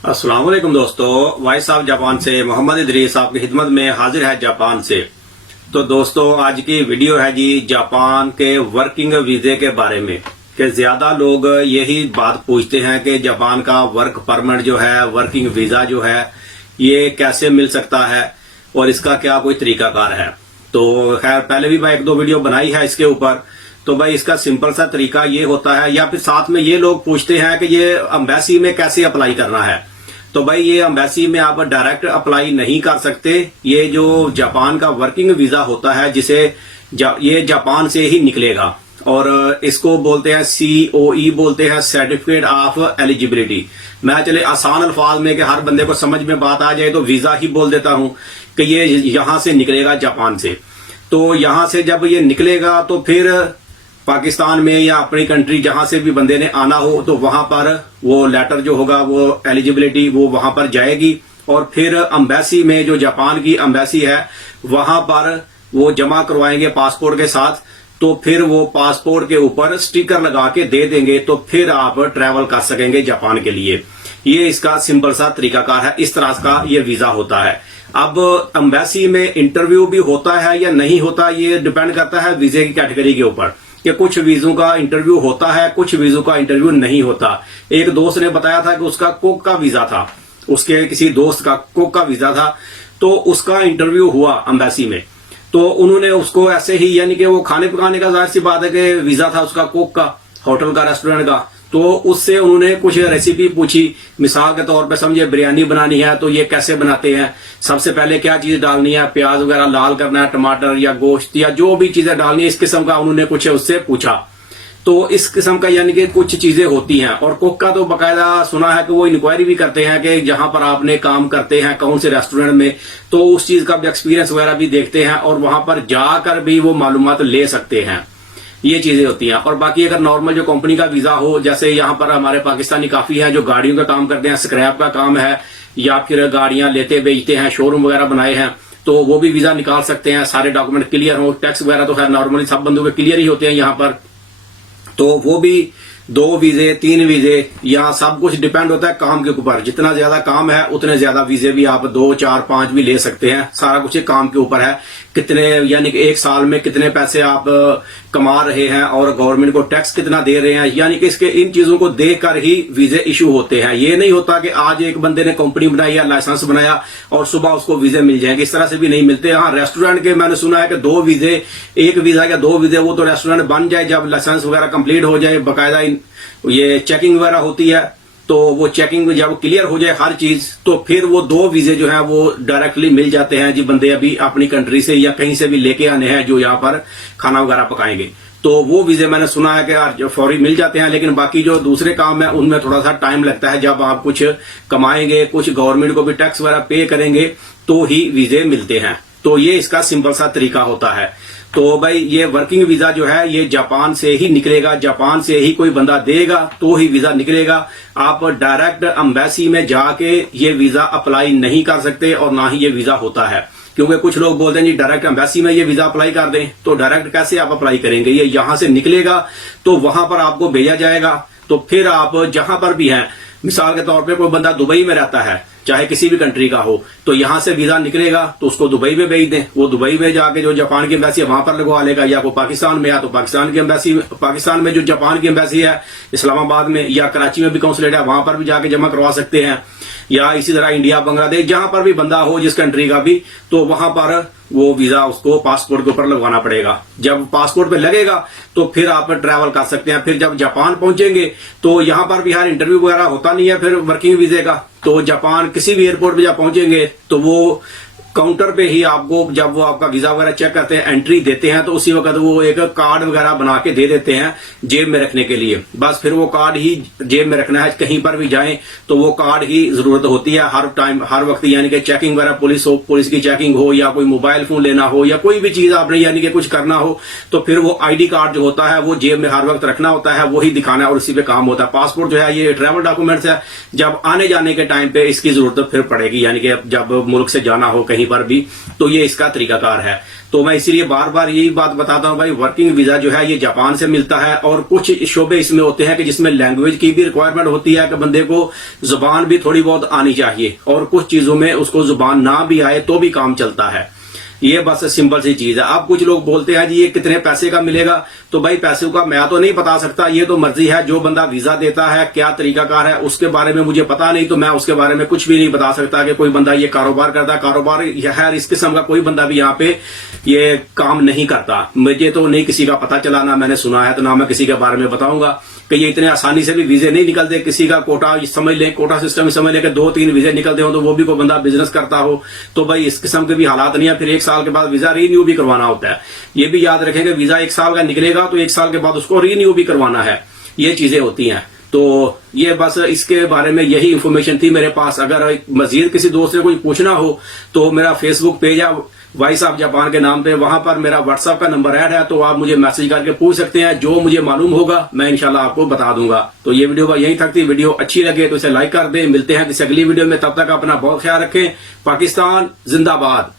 अस्सलाम वालेकुम दोस्तों, वाइस ऑफ जापान से मोहम्मद इदरीस आपकी खिदमत में हाजिर है जापान से। तो दोस्तों, आज की वीडियो है जी जापान के वर्किंग वीजे के बारे में कि ज्यादा लोग यही बात पूछते हैं कि जापान का वर्क परमिट जो है, वर्किंग वीजा जो है, ये कैसे मिल सकता है और इसका क्या कोई तरीकाकार है। तो खैर पहले भी मैं एक दो वीडियो बनाई है इसके ऊपर। तो भाई इसका सिंपल सा तरीका ये होता है, या फिर साथ में ये लोग पूछते हैं कि ये एम्बेसी में कैसे अप्लाई करना है। तो भाई ये एम्बेसी में आप डायरेक्ट अप्लाई नहीं कर सकते। ये जो जापान का वर्किंग वीजा होता है जिसे ये जापान से ही निकलेगा और इसको बोलते हैं COE बोलते हैं, सर्टिफिकेट ऑफ एलिजिबिलिटी। मैं चले आसान अल्फाज में कि हर बंदे को समझ में बात आ जाए तो वीजा ही बोल देता हूं कि ये यहां से निकलेगा जापान से। तो यहां से जब ये निकलेगा तो फिर पाकिस्तान में या अपनी कंट्री जहां से भी बंदे ने आना हो तो वहां पर वो लेटर जो होगा वो एलिजिबिलिटी वो वहां पर जाएगी और फिर एम्बेसी में जो जापान की एम्बेसी है वहां पर वो जमा करवाएंगे पासपोर्ट के साथ। तो फिर वो पासपोर्ट के ऊपर स्टिकर लगा के दे देंगे तो फिर आप ट्रैवल कर सकेंगे जापान के लिए। ये इसका सिंपल सा तरीकाकार है, इस तरह का ये वीजा होता है। अब एम्बेसी में इंटरव्यू भी होता है या नहीं होता, ये डिपेंड करता है वीजे की कैटेगरी के ऊपर कि कुछ वीजों का इंटरव्यू होता है, कुछ वीजों का इंटरव्यू नहीं होता। एक दोस्त ने बताया था कि उसका कुक का वीजा था, उसके किसी दोस्त का कुक का वीजा था, तो उसका इंटरव्यू हुआ एम्बेसी में। तो उन्होंने उसको ऐसे ही, यानी कि वो खाने पकाने का जाहिर सी बात है कि वीजा था उसका कुक का, होटल का, रेस्टोरेंट का। तो उससे उन्होंने कुछ रेसिपी पूछी, मिसाल के तौर पे समझिए बिरयानी बनानी है तो ये कैसे बनाते हैं, सबसे पहले क्या चीज डालनी है, प्याज वगैरह लाल करना है, टमाटर या गोश्त या जो भी चीजें डालनी है, इस किस्म का उन्होंने कुछ उससे पूछा। तो इस किस्म का यानी कि कुछ चीजें होती हैं। और कुक का तो बाकायदा सुना है कि वो इंक्वायरी भी करते हैं कि जहां पर आपने काम करते हैं कौन से रेस्टोरेंट में, तो उस चीज का भी एक्सपीरियंस वगैरह भी देखते हैं और वहां पर जाकर भी वो मालूमात ले सकते हैं। ये चीजें होती हैं। और बाकी अगर नॉर्मल जो कंपनी का वीजा हो, जैसे यहाँ पर हमारे पाकिस्तानी काफी है जो गाड़ियों का काम करते हैं, स्क्रैप का काम है या फिर गाड़ियां लेते बेचते हैं, शोरूम वगैरह बनाए हैं, तो वो भी वीजा निकाल सकते हैं, सारे डॉक्यूमेंट क्लियर हो। टैक्स वगैरह तो खैर नॉर्मली सब बंदों के क्लियर ही होते हैं यहाँ पर। तो वो भी 2 वीजे 3 वीजे या सब कुछ डिपेंड होता है काम के ऊपर। जितना ज्यादा काम है उतने ज्यादा वीजे भी आप 2 4 5 भी ले सकते हैं। सारा कुछ काम के ऊपर है, कितने यानी कि एक साल में कितने पैसे आप कमा रहे हैं और गवर्नमेंट को टैक्स कितना दे रहे हैं, यानी कि इसके इन चीजों को देखकर ही वीजे इशू होते हैं। ये नहीं होता कि आज एक बंदे ने कंपनी बनाई या लाइसेंस बनाया और सुबह उसको वीजे मिल जाएंगे, इस तरह से भी नहीं मिलते। हाँ, रेस्टोरेंट के मैंने सुना है कि 2 वीजे, एक वीजा या 2 वीजे वो तो रेस्टोरेंट बन जाए जब लाइसेंस वगैरह कंप्लीट हो जाए, बाकायदा ये चेकिंग वगैरह होती है, तो वो चेकिंग जब क्लियर हो जाए हर चीज, तो फिर वो 2 वीजे जो है वो डायरेक्टली मिल जाते हैं जी। बंदे अभी अपनी कंट्री से या कहीं से भी लेके आने हैं जो यहाँ पर खाना वगैरह पकाएंगे, तो वो वीजे मैंने सुना है कि फौरी मिल जाते हैं। लेकिन बाकी जो दूसरे काम है उनमें थोड़ा सा टाइम लगता है। जब आप कुछ कमाएंगे, कुछ गवर्नमेंट को भी टैक्स वगैरह पे करेंगे तो ही वीजे मिलते हैं। तो ये इसका सिंपल सा तरीका होता है। तो भाई ये वर्किंग वीजा जो है ये जापान से ही निकलेगा, जापान से ही कोई बंदा देगा तो ही वीजा निकलेगा। आप डायरेक्ट एम्बेसी में जाके ये वीजा अप्लाई नहीं कर सकते और ना ही ये वीजा होता है। क्योंकि कुछ लोग बोलते हैं जी डायरेक्ट एम्बेसी में ये वीजा अप्लाई कर दें, तो डायरेक्ट कैसे आप अप्लाई करेंगे? ये यहां से निकलेगा तो वहां पर आपको भेजा जाएगा, तो फिर आप जहां पर भी हैं, मिसाल के तौर पे कोई बंदा दुबई में रहता है, चाहे किसी भी कंट्री का हो, तो यहां से वीजा निकलेगा तो उसको दुबई में भेज दें, वो दुबई में जाके जो जापान की एम्बेसी है वहां पर लगवा लेगा, या कोई पाकिस्तान में, या तो पाकिस्तान की एम्बेसी, पाकिस्तान में जो जापान की एम्बेसी है इस्लामाबाद में या कराची में भी काउंसलेट है, वहां पर भी जाके जमा करवा सकते हैं। या इसी तरह इंडिया, बांग्लादेश, जहां पर भी बंदा हो जिस कंट्री का भी, तो वहां पर वो वीजा उसको पासपोर्ट के ऊपर लगवाना पड़ेगा। जब पासपोर्ट पे लगेगा तो फिर आप ट्रैवल कर सकते हैं। फिर जब जापान पहुंचेंगे तो यहां पर भी यार इंटरव्यू वगैरह होता नहीं है फिर वर्किंग वीजे का। तो जापान किसी भी एयरपोर्ट पे जब पहुंचेंगे तो वो काउंटर पे ही आपको, जब वो आपका वीजा वगैरह चेक करते हैं, एंट्री देते हैं, तो उसी वक्त वो एक कार्ड वगैरह बना के दे देते हैं जेब में रखने के लिए। बस फिर वो कार्ड ही जेब में रखना है, कहीं पर भी जाएं तो वो कार्ड ही जरूरत होती है हर टाइम, हर वक्त। यानी कि चेकिंग वगैरह पुलिस हो, पुलिस की चेकिंग हो, या कोई मोबाइल फोन लेना हो, या कोई भी चीज आपने यानी कि कुछ करना हो, तो फिर वो आईडी कार्ड जो होता है वो जेब में हर वक्त रखना होता है, वही दिखाना है और उसी पे काम होता है। पासपोर्ट जो है ये ट्रैवल डॉक्यूमेंट्स है, जब आने जाने के टाइम पे इसकी जरूरत फिर पड़ेगी, यानी कि जब मुल्क से जाना हो कहीं पर भी, तो ये इसका तरीकाकार है। तो मैं इसीलिए बार बार यही बात बताता हूं भाई, वर्किंग वीजा जो है ये जापान से मिलता है और कुछ शोबे इसमें होते हैं कि जिसमें लैंग्वेज की भी रिक्वायरमेंट होती है कि बंदे को जुबान भी थोड़ी बहुत आनी चाहिए, और कुछ चीजों में उसको जुबान ना भी आए तो भी काम चलता है। ये बस सिंपल सी चीज है। अब कुछ लोग बोलते हैं जी ये कितने पैसे का मिलेगा, तो भाई पैसे का मैं तो नहीं बता सकता, ये तो मर्जी है जो बंदा वीजा देता है क्या तरीकाकार है उसके बारे में मुझे पता नहीं, तो मैं उसके बारे में कुछ भी नहीं बता सकता कि कोई बंदा ये कारोबार करता है। कारोबार है इस किस्म का कोई बंदा भी यहाँ पे ये काम नहीं करता। मुझे तो नहीं किसी का पता चला, ना मैंने सुना है, तो ना मैं किसी के बारे में बताऊंगा कि ये इतने आसानी से भी वीजे नहीं निकलते। किसी का कोटा समझ ले, कोटा सिस्टम समझ ले कि 2-3 वीजे निकलते हो तो वो भी कोई बंदा बिजनेस करता हो, तो भाई इस किस्म के भी हालात नहीं है। फिर 1 साल के बाद वीजा रीन्यू भी करवाना होता है। ये भी याद रखेंगे, वीजा 1 साल का निकलेगा तो 1 साल के बाद उसको रीन्यू भी करवाना है। ये चीजें होती हैं। तो ये बस इसके बारे में यही इंफॉर्मेशन थी मेरे पास। अगर मजीद किसी दोस्त से कोई पूछना हो तो मेरा फेसबुक पेज है वॉइस ऑफ जापान के नाम पे, वहां पर मेरा व्हाट्सएप का नंबर ऐड है, तो आप मुझे मैसेज करके पूछ सकते हैं। जो मुझे मालूम होगा मैं इंशाल्लाह आपको बता दूंगा। तो ये वीडियो यहीं तक थी। वीडियो अच्छी लगे तो इसे लाइक कर दें। मिलते हैं किसी अगली वीडियो में, तब तक अपना बहुत ख्याल रखें। पाकिस्तान जिंदाबाद।